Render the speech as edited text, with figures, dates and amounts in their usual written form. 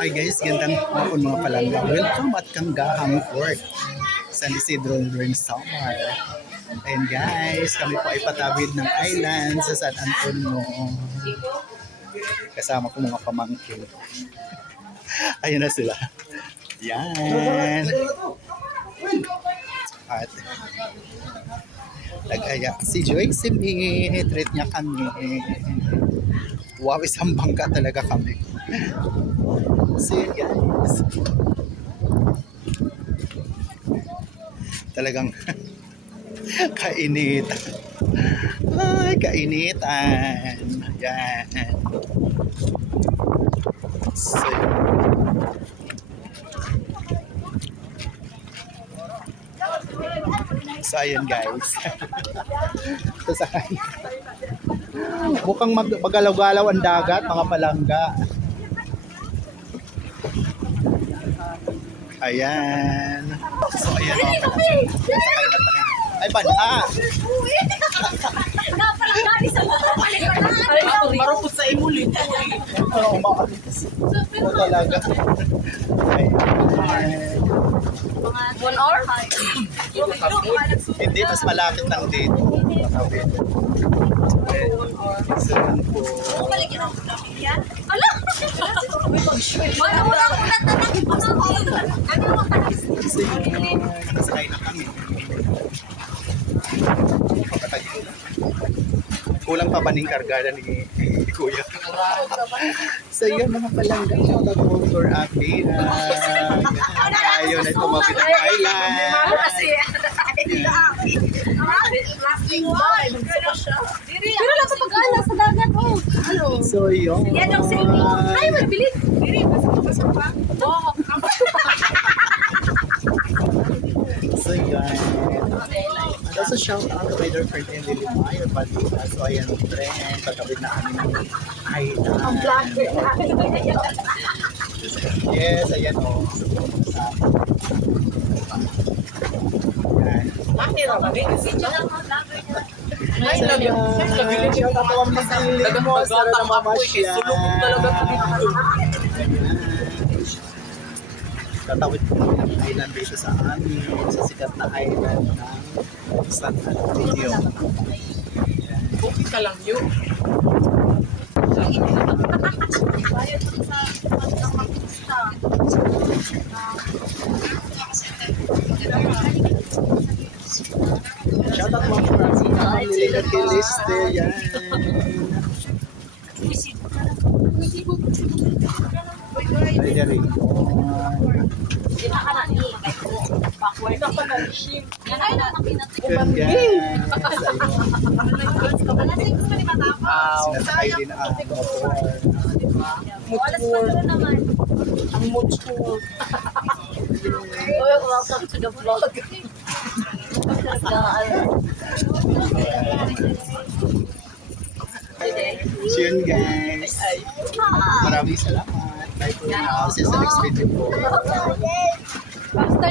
Hi guys, gandang hapon mga palangga. Welcome at Kanggahang Court, San Isidro during summer. And guys, kami po ay patawid ng island sa San Antonio. Kasama ko mga pamangkin. Ayun na sila. Yan. At nag-aya si Joyce treat niya kami. Wow, isang bangka talaga kami. So yun guys. Talagang kainitan. Ay, kainitan. Yan. So So ayun guys. Sasakay. Mukhang magalaw-galaw ang dagat mga palangga. Ayan. So ayan mga palangga. Sasakay na tayo. Ay banha! Napalanggali sa mga palengke. Marupot sa imuli. Oo, umaalis. Ito talaga. Ayan. Mga 1 hour? Hindi, mas malapit lang dito. Matawid. So yun po. Ala! Wala ko natatagin pa sa So yun, nakasakay na kami. Kulang pa ba ning kargada ni Kuya? So yun mga palangga, shoutout po for akin. Ayaw na tumapit ang island. Pero lang sa pag-ala sa dagat, oh. Ano? So yun. Yan ang selfie. Ay, magbilit. So yan. And also shout out to my dear friend Emily Mayo Balita. So ayan friend, pagkabit na kami ng island. Ang vlogger na. Yes, ayan o. Yan. Bakit naman eh? Ay, shout out to Ma'am Lizzie mo. Sana na mamasyal. Sulubog talaga ito dito. Tatawid po ng island dito sa amin, sa sikat na island ng San Antonio. Okay ka lang yun. Shout out mga Francina, niligat kay Liste, yan. Ay, rin. Backward ako na ship. Ay, nakapinatid. Yan, guys. Sinasakay din ang motor. Alas pa doon naman. Ang mood school. Oh, welcome to the vlog. So yun guys. Maraming salamat. Bye for now. See you sa next video po. Start na